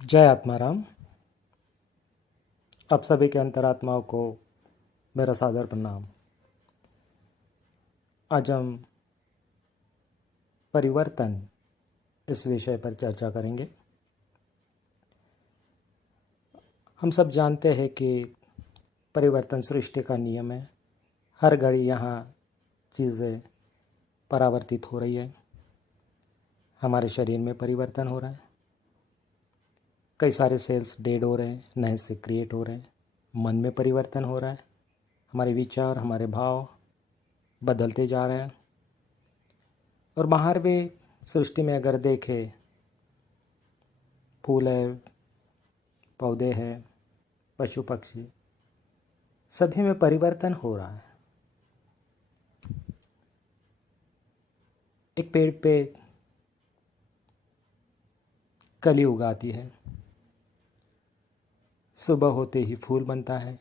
जय आत्माराम। आप सभी के अंतरात्माओं को मेरा सादर प्रणाम। आज हम परिवर्तन इस विषय पर चर्चा करेंगे। हम सब जानते हैं कि परिवर्तन सृष्टि का नियम है। हर घड़ी यहाँ चीज़ें परावर्तित हो रही है। हमारे शरीर में परिवर्तन हो रहा है, कई सारे सेल्स डेड हो रहे हैं, नए से क्रिएट हो रहे हैं। मन में परिवर्तन हो रहा है, हमारे विचार, हमारे भाव बदलते जा रहे हैं। और बाहर भी सृष्टि में अगर देखें, फूल है, पौधे हैं, पशु पक्षी, सभी में परिवर्तन हो रहा है। एक पेड़ पे कली उगाती है, सुबह होते ही फूल बनता है,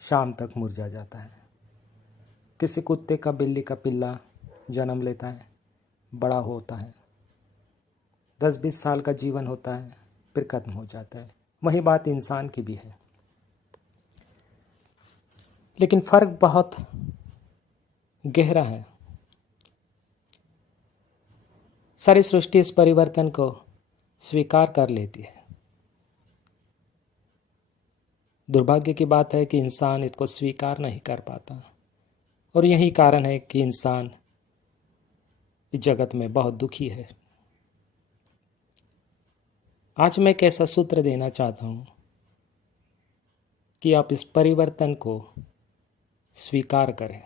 शाम तक मुरझा जाता है। किसी कुत्ते का, बिल्ली का पिल्ला जन्म लेता है, बड़ा होता है, 10-20 साल का जीवन होता है, फिर खत्म हो जाता है। वही बात इंसान की भी है, लेकिन फ़र्क बहुत गहरा है। सारी सृष्टि इस परिवर्तन को स्वीकार कर लेती है। दुर्भाग्य की बात है कि इंसान इसको स्वीकार नहीं कर पाता, और यही कारण है कि इंसान इस जगत में बहुत दुखी है। आज मैं एक ऐसा सूत्र देना चाहता हूँ कि आप इस परिवर्तन को स्वीकार करें।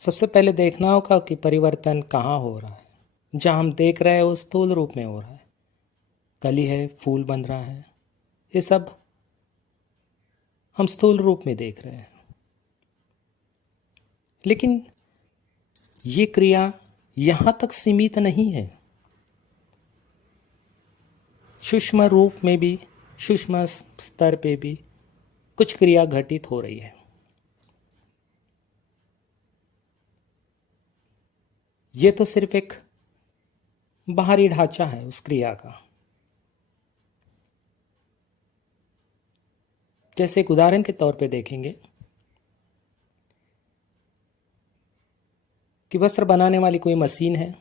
सबसे पहले देखना होगा कि परिवर्तन कहाँ हो रहा है। जहाँ हम देख रहे हैं वो स्थूल रूप में हो रहा है। कली है, फूल बन रहा है, ये सब हम स्थूल रूप में देख रहे हैं। लेकिन ये क्रिया यहाँ तक सीमित नहीं है। सूक्ष्म रूप में भी, सूक्ष्म स्तर पे भी कुछ क्रिया घटित हो रही है। ये तो सिर्फ एक बाहरी ढांचा है उस क्रिया का। जैसे एक उदाहरण के तौर पे देखेंगे कि वस्त्र बनाने वाली कोई मशीन है,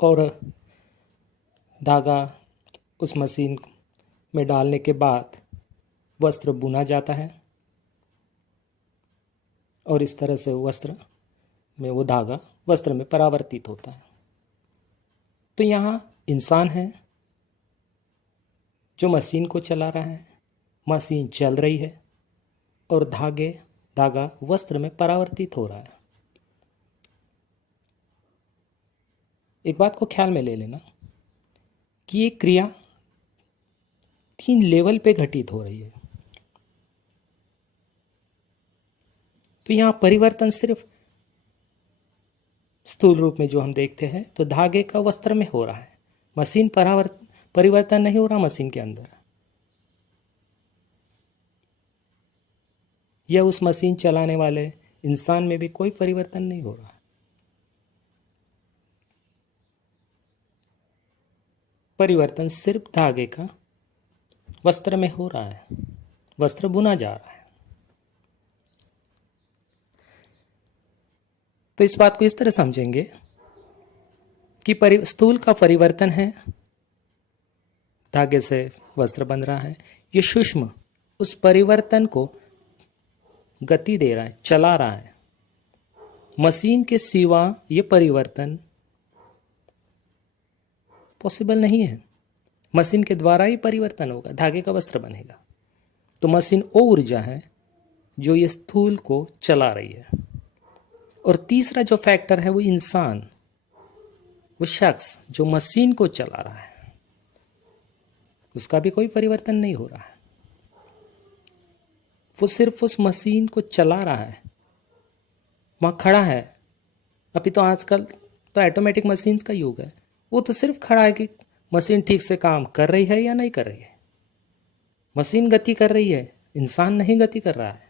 और धागा उस मशीन में डालने के बाद वस्त्र बुना जाता है, और इस तरह से वस्त्र में वो धागा वस्त्र में परावर्तित होता है। तो यहाँ इंसान है जो मशीन को चला रहा है, मशीन चल रही है, और धागा वस्त्र में परावर्तित हो रहा है। एक बात को ख्याल में ले लेना कि ये क्रिया 3 लेवल पे घटित हो रही है। तो यहाँ परिवर्तन सिर्फ स्थूल रूप में जो हम देखते हैं तो धागे का वस्त्र में हो रहा है। मशीन परिवर्तन नहीं हो रहा मशीन के अंदर, या उस मशीन चलाने वाले इंसान में भी कोई परिवर्तन नहीं हो रहा। परिवर्तन सिर्फ धागे का वस्त्र में हो रहा है, वस्त्र बुना जा रहा है। तो इस बात को इस तरह समझेंगे कि स्थूल का परिवर्तन है, धागे से वस्त्र बन रहा है। ये सूक्ष्म उस परिवर्तन को गति दे रहा है, चला रहा है। मशीन के सिवा ये परिवर्तन पॉसिबल नहीं है। मशीन के द्वारा ही परिवर्तन होगा, धागे का वस्त्र बनेगा। तो मशीन वो ऊर्जा है जो ये स्थूल को चला रही है। और तीसरा जो फैक्टर है वो इंसान, वो शख्स जो मशीन को चला रहा है, उसका भी कोई परिवर्तन नहीं हो रहा है। वो सिर्फ उस मशीन को चला रहा है, वहाँ खड़ा है। अभी तो आजकल तो ऑटोमेटिक मशीन का युग है। वो तो सिर्फ खड़ा है कि मशीन ठीक से काम कर रही है या नहीं कर रही है। मशीन गति कर रही है, इंसान नहीं गति कर रहा है।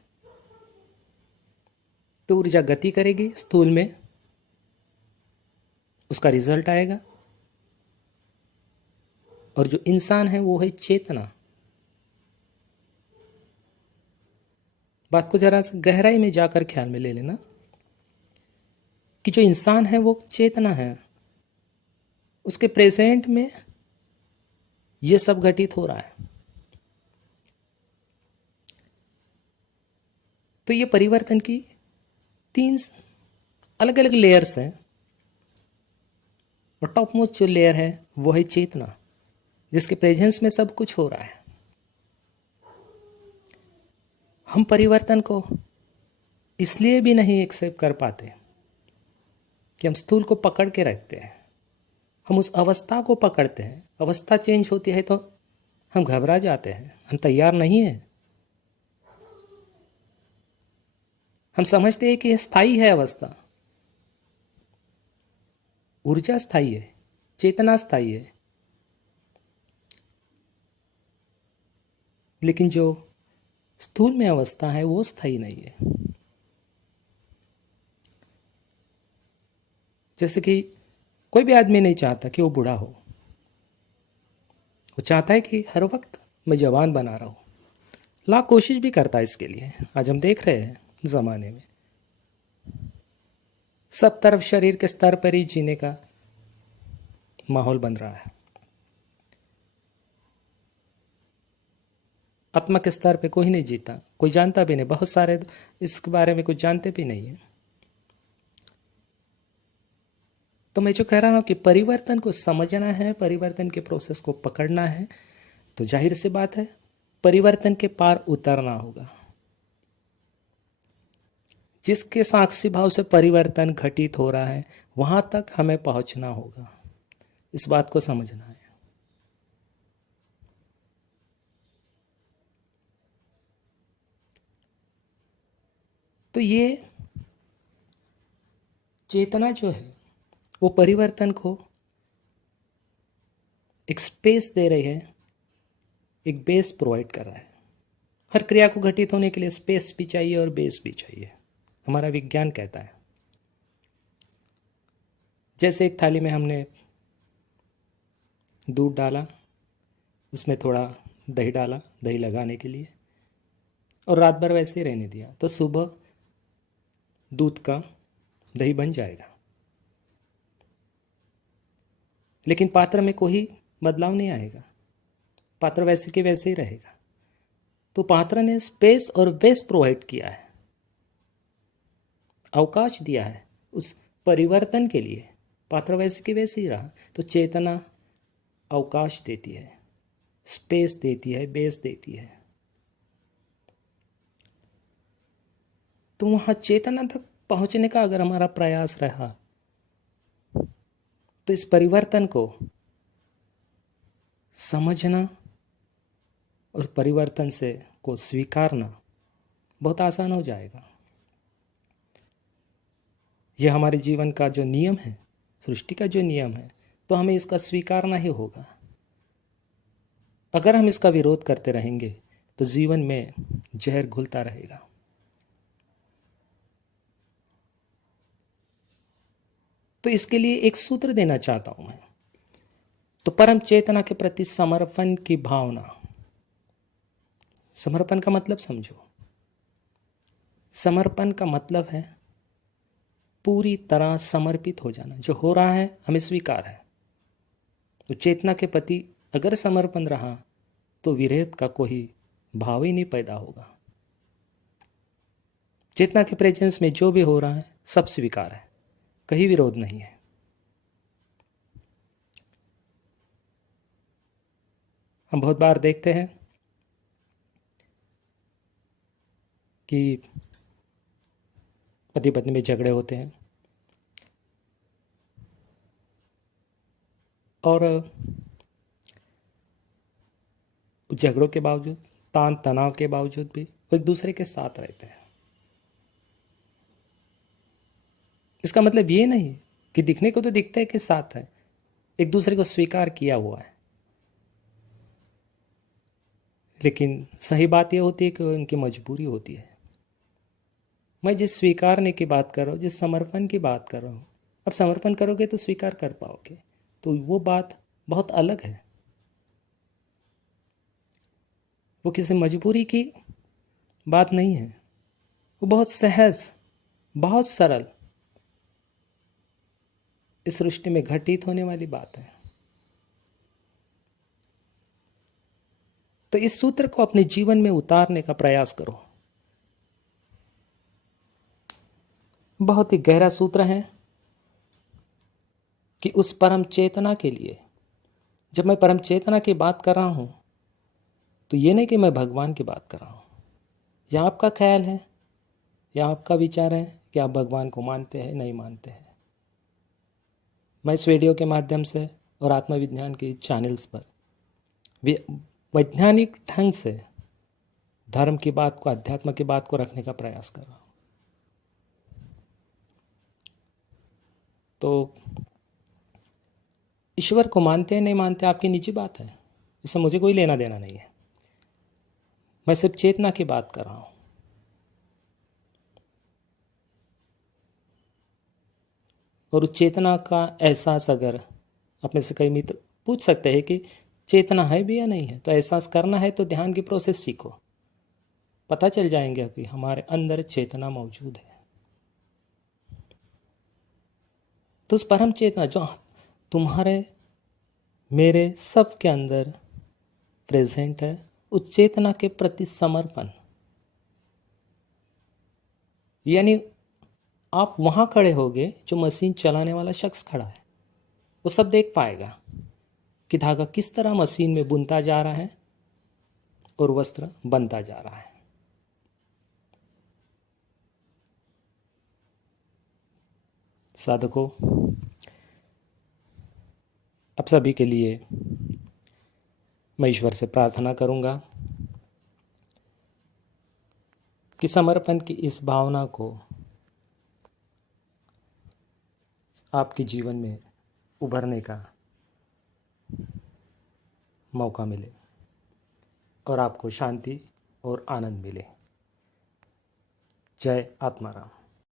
तो ऊर्जा गति करेगी स्थूल में, उसका रिजल्ट आएगा। और जो इंसान है वो है चेतना। बात को जरा सा गहराई में जाकर ख्याल में ले लेना कि जो इंसान है वो चेतना है, उसके प्रेजेंट में ये सब घटित हो रहा है। तो ये परिवर्तन की 3 अलग अलग लेयर्स हैं, और टॉप मोस्ट जो लेयर है वो है चेतना, जिसके प्रेजेंस में सब कुछ हो रहा है। हम परिवर्तन को इसलिए भी नहीं एक्सेप्ट कर पाते कि हम स्थूल को पकड़ के रखते हैं, हम उस अवस्था को पकड़ते हैं। अवस्था चेंज होती है तो हम घबरा जाते हैं, हम तैयार नहीं हैं। हम समझते हैं कि यह स्थायी है अवस्था, ऊर्जा स्थायी है, चेतना स्थायी है। लेकिन जो स्थूल में अवस्था है वो स्थायी नहीं है। जैसे कि कोई भी आदमी नहीं चाहता कि वो बूढ़ा हो, वो चाहता है कि हर वक्त मैं जवान बना रहा हूँ। लाख कोशिश भी करता है इसके लिए। आज हम देख रहे हैं ज़माने में सब तरफ शरीर के स्तर पर ही जीने का माहौल बन रहा है। आत्मा के स्तर पे कोई नहीं जीता, कोई जानता भी नहीं। बहुत सारे इसके बारे में कुछ जानते भी नहीं है। तो मैं जो कह रहा हूँ कि परिवर्तन को समझना है, परिवर्तन के प्रोसेस को पकड़ना है, तो जाहिर सी बात है परिवर्तन के पार उतरना होगा। जिसके साक्षी भाव से परिवर्तन घटित हो रहा है वहां तक हमें पहुंचना होगा। इस बात को समझना है। तो ये चेतना जो है वो परिवर्तन को एक स्पेस दे रही है, एक बेस प्रोवाइड कर रहा है। हर क्रिया को घटित होने के लिए स्पेस भी चाहिए और बेस भी चाहिए, हमारा विज्ञान कहता है। जैसे एक थाली में हमने दूध डाला, उसमें थोड़ा दही डाला, दही लगाने के लिए, और रात भर वैसे ही रहने दिया, तो सुबह दूध का दही बन जाएगा। लेकिन पात्र में कोई बदलाव नहीं आएगा, पात्र वैसे के वैसे ही रहेगा। तो पात्र ने स्पेस और बेस प्रोवाइड किया है, अवकाश दिया है उस परिवर्तन के लिए। पात्र वैसे के वैसे ही रहा। तो चेतना अवकाश देती है, स्पेस देती है, बेस देती है। तो वहां चेतना तक पहुंचने का अगर हमारा प्रयास रहा तो इस परिवर्तन को समझना और परिवर्तन से को स्वीकारना बहुत आसान हो जाएगा। यह हमारे जीवन का जो नियम है, सृष्टि का जो नियम है, तो हमें इसका स्वीकारना ही होगा। अगर हम इसका विरोध करते रहेंगे तो जीवन में जहर घुलता रहेगा। तो इसके लिए एक सूत्र देना चाहता हूं मैं। तो परम चेतना के प्रति समर्पण की भावना। समर्पण का मतलब समझो। समर्पण का मतलब है पूरी तरह समर्पित हो जाना। जो हो रहा है हमें स्वीकार है। तो चेतना के प्रति अगर समर्पण रहा तो विरोध का कोई भाव ही नहीं पैदा होगा। चेतना के प्रेजेंस में जो भी हो रहा है सब स्वीकार है, कहीं विरोध नहीं है। हम बहुत बार देखते हैं कि पति पत्नी में झगड़े होते हैं, और झगड़ों के बावजूद, तान तनाव के बावजूद भी वो एक दूसरे के साथ रहते हैं। इसका मतलब ये नहीं कि दिखने को तो दिखता है कि साथ है, एक दूसरे को स्वीकार किया हुआ है। लेकिन सही बात यह होती है कि उनकी मजबूरी होती है। मैं जिस स्वीकारने की बात कर रहा हूँ, जिस समर्पण की बात कर रहा हूँ, अब समर्पण करोगे तो स्वीकार कर पाओगे, तो वो बात बहुत अलग है। वो किसी मजबूरी की बात नहीं है, वो बहुत सहज, बहुत सरल, इस सृष्टि में घटित होने वाली बात है। तो इस सूत्र को अपने जीवन में उतारने का प्रयास करो। बहुत ही गहरा सूत्र है कि उस परम चेतना के लिए, जब मैं परम चेतना की बात कर रहा हूं, तो ये नहीं कि मैं भगवान की बात कर रहा हूं। यह आपका ख्याल है, या आपका विचार है कि आप भगवान को मानते हैं नहीं मानते हैं। मैं इस वीडियो के माध्यम से और आत्मविज्ञान की चैनल्स पर वैज्ञानिक ढंग से धर्म की बात को, अध्यात्म की बात को रखने का प्रयास कर रहा हूँ। तो ईश्वर को मानते हैं नहीं मानते आपकी निजी बात है, इससे मुझे कोई लेना देना नहीं है। मैं सिर्फ चेतना की बात कर रहा हूँ। और उस चेतना का एहसास अगर अपने से कई मित्र पूछ सकते हैं कि चेतना है भी या नहीं है, तो एहसास करना है तो ध्यान की प्रोसेस सीखो, पता चल जाएंगे कि हमारे अंदर चेतना मौजूद है। तो उस परम चेतना जो तुम्हारे मेरे सब के अंदर प्रेजेंट है, उस चेतना के प्रति समर्पण, यानी आप वहां खड़े होगे जो मशीन चलाने वाला शख्स खड़ा है, वो सब देख पाएगा कि धागा किस तरह मशीन में बुनता जा रहा है और वस्त्र बनता जा रहा है। साधकों, अब सभी के लिए मैं ईश्वर से प्रार्थना करूंगा कि समर्पण की इस भावना को आपके जीवन में उभरने का मौका मिले और आपको शांति और आनंद मिले। जय आत्माराम।